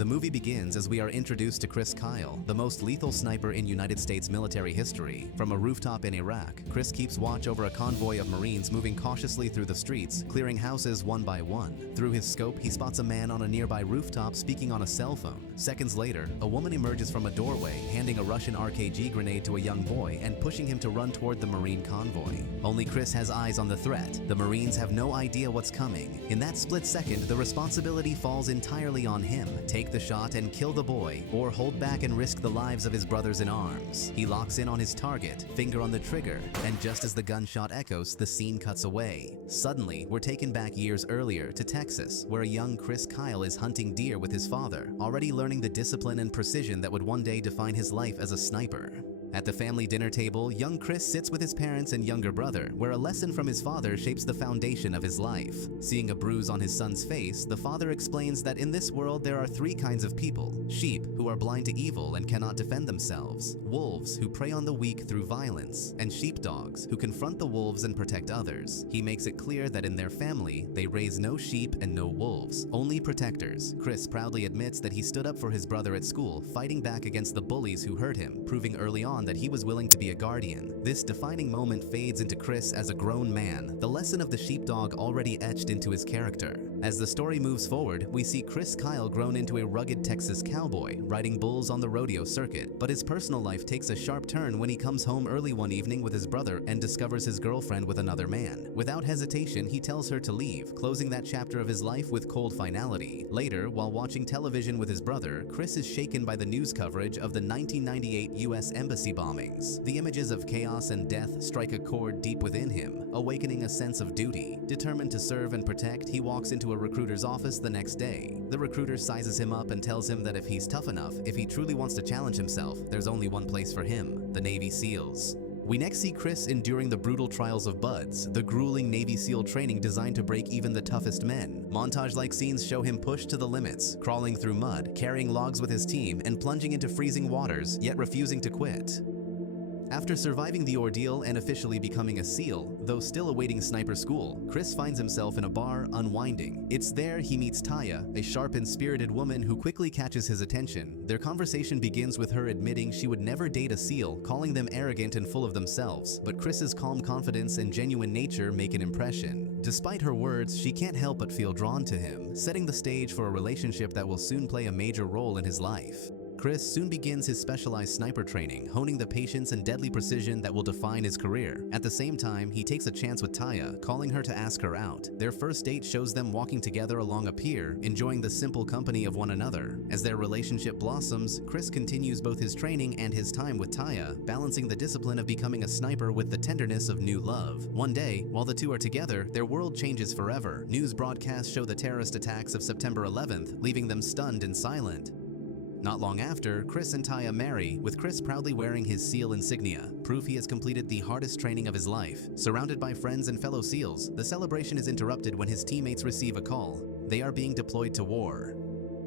The movie begins as we are introduced to Chris Kyle, the most lethal sniper in United States military history. From a rooftop in Iraq, Chris keeps watch over a convoy of Marines moving cautiously through the streets, clearing houses one by one. Through his scope, he spots a man on a nearby rooftop speaking on a cell phone. Seconds later, a woman emerges from a doorway, handing a Russian RKG grenade to a young boy and pushing him to run toward the Marine convoy. Only Chris has eyes on the threat. The Marines have no idea what's coming. In that split second, the responsibility falls entirely on him. Take the shot and kill the boy, or hold back and risk the lives of his brothers in arms. He locks in on his target, finger on the trigger, and just as the gunshot echoes, the scene cuts away. Suddenly, we're taken back years earlier to Texas, where a young Chris Kyle is hunting deer with his father, already learning the discipline and precision that would one day define his life as a sniper. At the family dinner table, young Chris sits with his parents and younger brother, where a lesson from his father shapes the foundation of his life. Seeing a bruise on his son's face, the father explains that in this world there are three kinds of people: sheep, who are blind to evil and cannot defend themselves; wolves, who prey on the weak through violence; and sheepdogs, who confront the wolves and protect others. He makes it clear that in their family, they raise no sheep and no wolves, only protectors. Chris proudly admits that he stood up for his brother at school, fighting back against the bullies who hurt him, proving early on that he was willing to be a guardian. This defining moment fades into Chris as a grown man, the lesson of the sheepdog already etched into his character. As the story moves forward, we see Chris Kyle grown into a rugged Texas cowboy, riding bulls on the rodeo circuit. But his personal life takes a sharp turn when he comes home early one evening with his brother and discovers his girlfriend with another man. Without hesitation, he tells her to leave, closing that chapter of his life with cold finality. Later, while watching television with his brother, Chris is shaken by the news coverage of the 1998 U.S. Embassy bombings. The images of chaos and death strike a chord deep within him, awakening a sense of duty. Determined to serve and protect, he walks into a recruiter's office the next day. The recruiter sizes him up and tells him that if he's tough enough, if he truly wants to challenge himself, there's only one place for him: the Navy SEALs. We next see Chris enduring the brutal trials of Buds, the grueling Navy SEAL training designed to break even the toughest men. Montage-like scenes show him pushed to the limits, crawling through mud, carrying logs with his team, and plunging into freezing waters, yet refusing to quit. After surviving the ordeal and officially becoming a SEAL, though still awaiting sniper school, Chris finds himself in a bar, unwinding. It's there he meets Taya, a sharp and spirited woman who quickly catches his attention. Their conversation begins with her admitting she would never date a SEAL, calling them arrogant and full of themselves, but Chris's calm confidence and genuine nature make an impression. Despite her words, she can't help but feel drawn to him, setting the stage for a relationship that will soon play a major role in his life. Chris soon begins his specialized sniper training, honing the patience and deadly precision that will define his career. At the same time, he takes a chance with Taya, calling her to ask her out. Their first date shows them walking together along a pier, enjoying the simple company of one another. As their relationship blossoms, Chris continues both his training and his time with Taya, balancing the discipline of becoming a sniper with the tenderness of new love. One day, while the two are together, their world changes forever. News broadcasts show the terrorist attacks of September 11th, leaving them stunned and silent. Not long after, Chris and Taya marry, with Chris proudly wearing his SEAL insignia, proof he has completed the hardest training of his life. Surrounded by friends and fellow SEALs, the celebration is interrupted when his teammates receive a call. They are being deployed to war.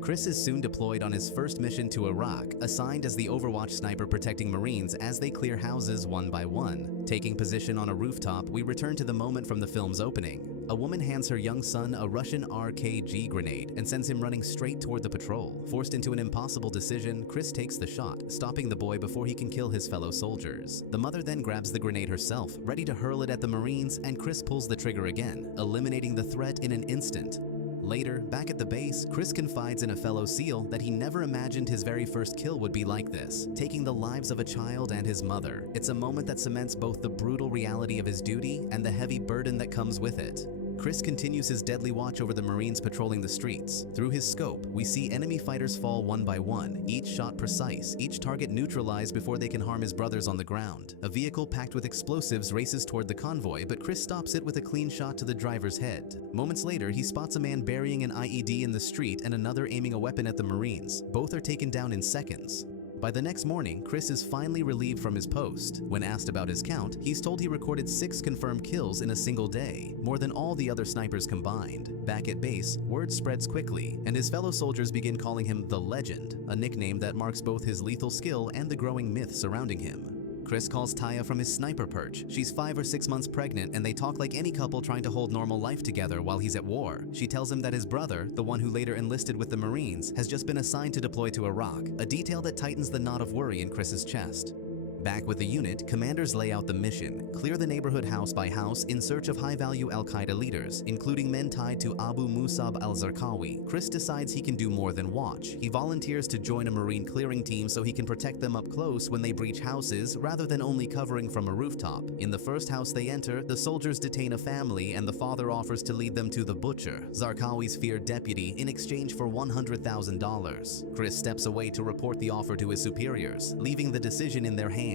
Chris is soon deployed on his first mission to Iraq, assigned as the Overwatch sniper protecting Marines as they clear houses one by one. Taking position on a rooftop, we return to the moment from the film's opening. A woman hands her young son a Russian RKG grenade and sends him running straight toward the patrol. Forced into an impossible decision, Chris takes the shot, stopping the boy before he can kill his fellow soldiers. The mother then grabs the grenade herself, ready to hurl it at the Marines, and Chris pulls the trigger again, eliminating the threat in an instant. Later, back at the base, Chris confides in a fellow SEAL that he never imagined his very first kill would be like this, taking the lives of a child and his mother. It's a moment that cements both the brutal reality of his duty and the heavy burden that comes with it. Chris continues his deadly watch over the Marines patrolling the streets. Through his scope, we see enemy fighters fall one by one, each shot precise, each target neutralized before they can harm his brothers on the ground. A vehicle packed with explosives races toward the convoy, but Chris stops it with a clean shot to the driver's head. Moments later, he spots a man burying an IED in the street and another aiming a weapon at the Marines. Both are taken down in seconds. By the next morning, Chris is finally relieved from his post. When asked about his count, he's told he recorded 6 confirmed kills in a single day, more than all the other snipers combined. Back at base, word spreads quickly, and his fellow soldiers begin calling him the Legend, a nickname that marks both his lethal skill and the growing myth surrounding him. Chris calls Taya from his sniper perch. She's 5 or 6 months pregnant and they talk like any couple trying to hold normal life together while he's at war. She tells him that his brother, the one who later enlisted with the Marines, has just been assigned to deploy to Iraq, a detail that tightens the knot of worry in Chris's chest. Back with the unit, commanders lay out the mission: clear the neighborhood house by house in search of high-value al-Qaeda leaders, including men tied to Abu Musab al-Zarqawi. Chris decides he can do more than watch. He volunteers to join a Marine clearing team so he can protect them up close when they breach houses, rather than only covering from a rooftop. In the first house they enter, the soldiers detain a family and the father offers to lead them to the butcher, Zarqawi's feared deputy, in exchange for $100,000. Chris steps away to report the offer to his superiors, leaving the decision in their hands.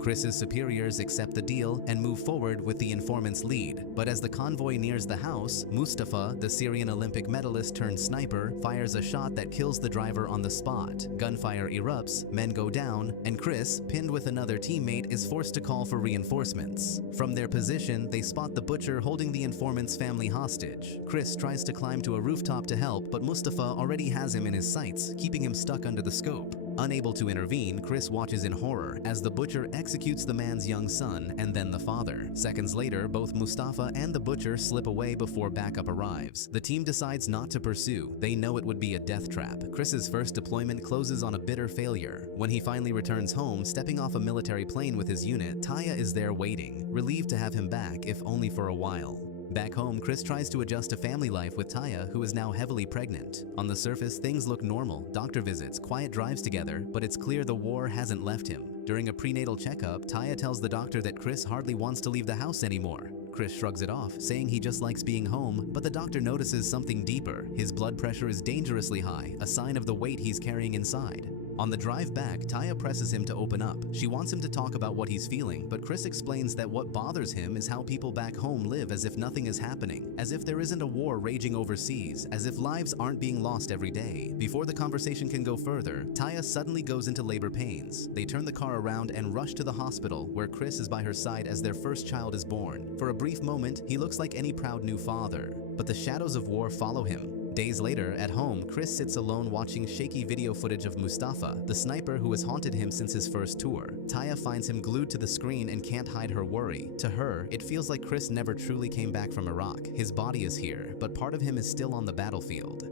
Chris's superiors accept the deal and move forward with the informant's lead. But as the convoy nears the house, Mustafa, the Syrian Olympic medalist turned sniper, fires a shot that kills the driver on the spot. Gunfire erupts, men go down, and Chris, pinned with another teammate, is forced to call for reinforcements. From their position, they spot the butcher holding the informant's family hostage. Chris tries to climb to a rooftop to help, but Mustafa already has him in his sights, keeping him stuck under the scope. Unable to intervene, Chris watches in horror as the butcher executes the man's young son and then the father. Seconds later, both Mustafa and the butcher slip away before backup arrives. The team decides not to pursue. They know it would be a death trap. Chris's first deployment closes on a bitter failure. When he finally returns home, stepping off a military plane with his unit, Taya is there waiting, relieved to have him back, if only for a while. Back home, Chris tries to adjust to family life with Taya, who is now heavily pregnant. On the surface, things look normal: doctor visits, quiet drives together, but it's clear the war hasn't left him. During a prenatal checkup, Taya tells the doctor that Chris hardly wants to leave the house anymore. Chris shrugs it off, saying he just likes being home, but the doctor notices something deeper. His blood pressure is dangerously high, a sign of the weight he's carrying inside. On the drive back, Taya presses him to open up. She wants him to talk about what he's feeling, but Chris explains that what bothers him is how people back home live as if nothing is happening, as if there isn't a war raging overseas, as if lives aren't being lost every day. Before the conversation can go further, Taya suddenly goes into labor pains. They turn the car around and rush to the hospital, where Chris is by her side as their first child is born. For a brief moment, he looks like any proud new father, but the shadows of war follow him. Days later, at home, Chris sits alone watching shaky video footage of Mustafa, the sniper who has haunted him since his first tour. Taya finds him glued to the screen and can't hide her worry. To her, it feels like Chris never truly came back from Iraq. His body is here, but part of him is still on the battlefield.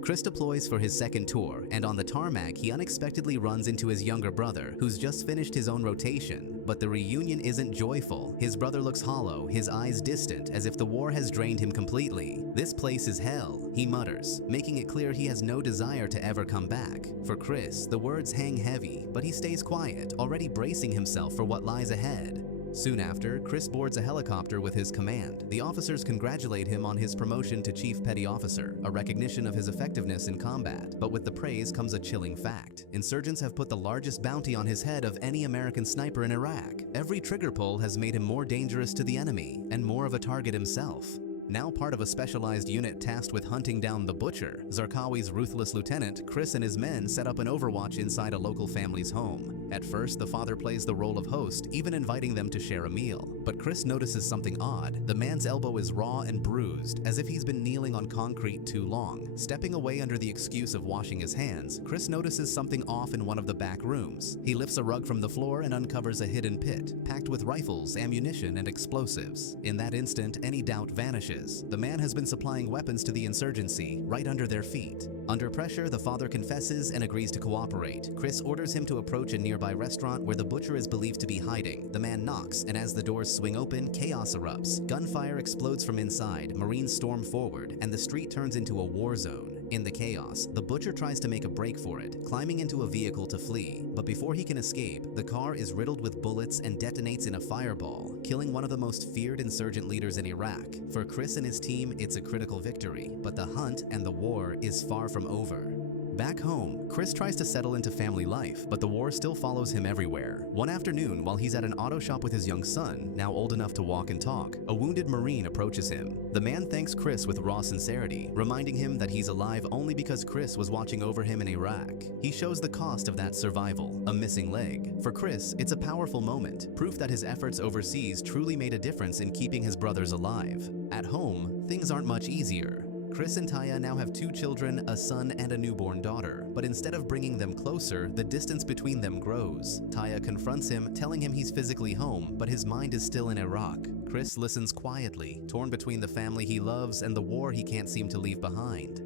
Chris deploys for his second tour, and on the tarmac, he unexpectedly runs into his younger brother, who's just finished his own rotation. But the reunion isn't joyful. His brother looks hollow, his eyes distant, as if the war has drained him completely. "This place is hell," he mutters, making it clear he has no desire to ever come back. For Chris, the words hang heavy, but he stays quiet, already bracing himself for what lies ahead. Soon after, Chris boards a helicopter with his command. The officers congratulate him on his promotion to Chief Petty Officer, a recognition of his effectiveness in combat. But with the praise comes a chilling fact. Insurgents have put the largest bounty on his head of any American sniper in Iraq. Every trigger pull has made him more dangerous to the enemy, and more of a target himself. Now part of a specialized unit tasked with hunting down the butcher, Zarqawi's ruthless lieutenant, Chris and his men set up an overwatch inside a local family's home. At first, the father plays the role of host, even inviting them to share a meal. But Chris notices something odd. The man's elbow is raw and bruised, as if he's been kneeling on concrete too long. Stepping away under the excuse of washing his hands, Chris notices something off in one of the back rooms. He lifts a rug from the floor and uncovers a hidden pit, packed with rifles, ammunition, and explosives. In that instant, any doubt vanishes. The man has been supplying weapons to the insurgency, right under their feet. Under pressure, the father confesses and agrees to cooperate. Chris orders him to approach a nearby restaurant where the butcher is believed to be hiding. The man knocks, and as the doors swing open, chaos erupts. Gunfire explodes from inside, Marines storm forward, and the street turns into a war zone. In the chaos, the butcher tries to make a break for it, climbing into a vehicle to flee. But before he can escape, the car is riddled with bullets and detonates in a fireball, killing one of the most feared insurgent leaders in Iraq. For Chris and his team, it's a critical victory, but the hunt and the war is far from over. Back home, Chris tries to settle into family life, but the war still follows him everywhere. One afternoon, while he's at an auto shop with his young son, now old enough to walk and talk, a wounded Marine approaches him. The man thanks Chris with raw sincerity, reminding him that he's alive only because Chris was watching over him in Iraq. He shows the cost of that survival, a missing leg. For Chris, it's a powerful moment, proof that his efforts overseas truly made a difference in keeping his brothers alive. At home, things aren't much easier. Chris and Taya now have 2 children, a son and a newborn daughter. But instead of bringing them closer, the distance between them grows. Taya confronts him, telling him he's physically home, but his mind is still in Iraq. Chris listens quietly, torn between the family he loves and the war he can't seem to leave behind.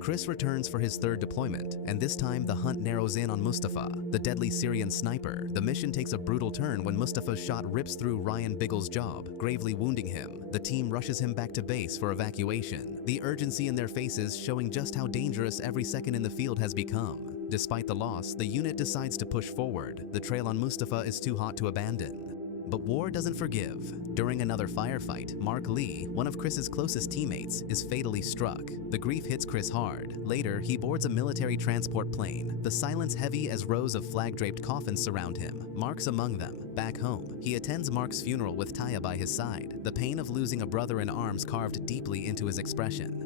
Chris returns for his 3rd deployment, and this time the hunt narrows in on Mustafa, the deadly Syrian sniper. The mission takes a brutal turn when Mustafa's shot rips through Ryan Biggles' job, gravely wounding him. The team rushes him back to base for evacuation, the urgency in their faces showing just how dangerous every second in the field has become. Despite the loss, the unit decides to push forward. The trail on Mustafa is too hot to abandon. But war doesn't forgive. During another firefight, Mark Lee, one of Chris's closest teammates, is fatally struck. The grief hits Chris hard. Later, he boards a military transport plane, the silence heavy as rows of flag-draped coffins surround him. Mark's among them. Back home, he attends Mark's funeral with Taya by his side, the pain of losing a brother in arms carved deeply into his expression.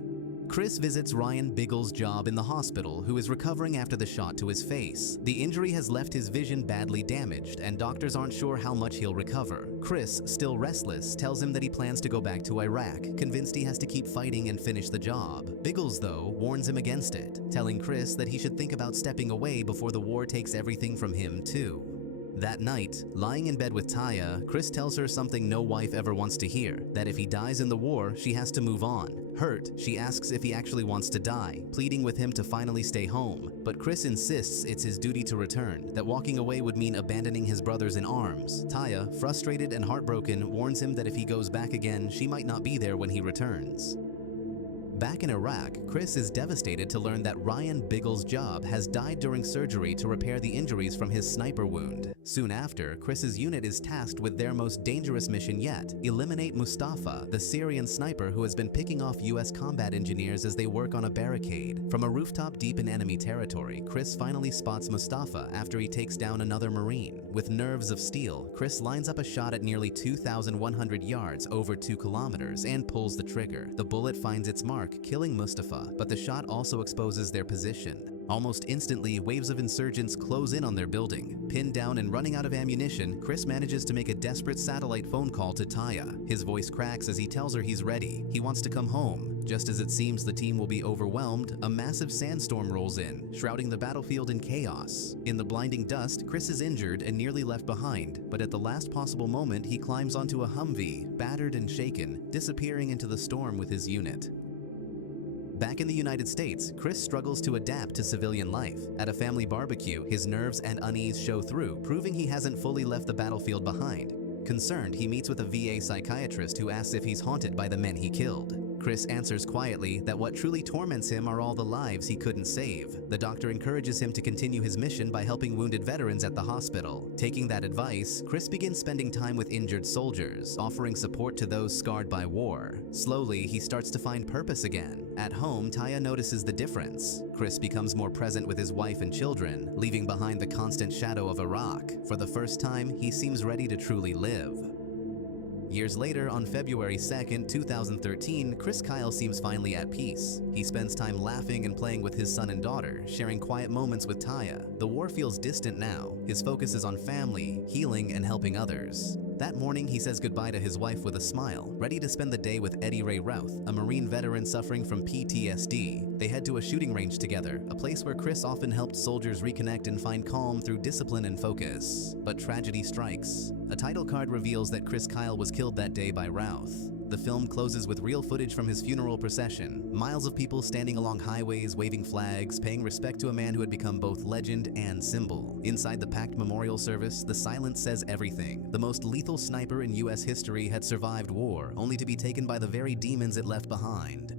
Chris visits Ryan Biggles' job in the hospital, who is recovering after the shot to his face. The injury has left his vision badly damaged, and doctors aren't sure how much he'll recover. Chris, still restless, tells him that he plans to go back to Iraq, convinced he has to keep fighting and finish the job. Biggles, though, warns him against it, telling Chris that he should think about stepping away before the war takes everything from him, too. That night, lying in bed with Taya, Chris tells her something no wife ever wants to hear, that if he dies in the war, she has to move on. Hurt, she asks if he actually wants to die, pleading with him to finally stay home. But Chris insists it's his duty to return, that walking away would mean abandoning his brothers in arms. Taya, frustrated and heartbroken, warns him that if he goes back again, she might not be there when he returns. Back in Iraq, Chris is devastated to learn that Ryan Biggles' job has died during surgery to repair the injuries from his sniper wound. Soon after, Chris's unit is tasked with their most dangerous mission yet: eliminate Mustafa, the Syrian sniper who has been picking off US combat engineers as they work on a barricade. From a rooftop deep in enemy territory, Chris finally spots Mustafa after he takes down another Marine. With nerves of steel, Chris lines up a shot at nearly 2,100 yards, over 2 kilometers, and pulls the trigger. The bullet finds its mark, killing Mustafa, but the shot also exposes their position. Almost instantly, waves of insurgents close in on their building. Pinned down and running out of ammunition, Chris manages to make a desperate satellite phone call to Taya. His voice cracks as he tells her he's ready. He wants to come home. Just as it seems the team will be overwhelmed, a massive sandstorm rolls in, shrouding the battlefield in chaos. In the blinding dust, Chris is injured and nearly left behind, but at the last possible moment, he climbs onto a Humvee, battered and shaken, disappearing into the storm with his unit. Back in the United States, Chris struggles to adapt to civilian life. At a family barbecue, his nerves and unease show through, proving he hasn't fully left the battlefield behind. Concerned, he meets with a VA psychiatrist who asks if he's haunted by the men he killed. Chris answers quietly that what truly torments him are all the lives he couldn't save. The doctor encourages him to continue his mission by helping wounded veterans at the hospital. Taking that advice, Chris begins spending time with injured soldiers, offering support to those scarred by war. Slowly, he starts to find purpose again. At home, Taya notices the difference. Chris becomes more present with his wife and children, leaving behind the constant shadow of Iraq. For the first time, he seems ready to truly live. Years later, on February 2nd, 2013, Chris Kyle seems finally at peace. He spends time laughing and playing with his son and daughter, sharing quiet moments with Taya. The war feels distant now. His focus is on family, healing, and helping others. That morning, he says goodbye to his wife with a smile, ready to spend the day with Eddie Ray Routh, a Marine veteran suffering from PTSD. They head to a shooting range together, a place where Chris often helped soldiers reconnect and find calm through discipline and focus. But tragedy strikes. A title card reveals that Chris Kyle was killed that day by Routh. The film closes with real footage from his funeral procession. Miles of people standing along highways, waving flags, paying respect to a man who had become both legend and symbol. Inside the packed memorial service, the silence says everything. The most lethal sniper in US history had survived war, only to be taken by the very demons it left behind.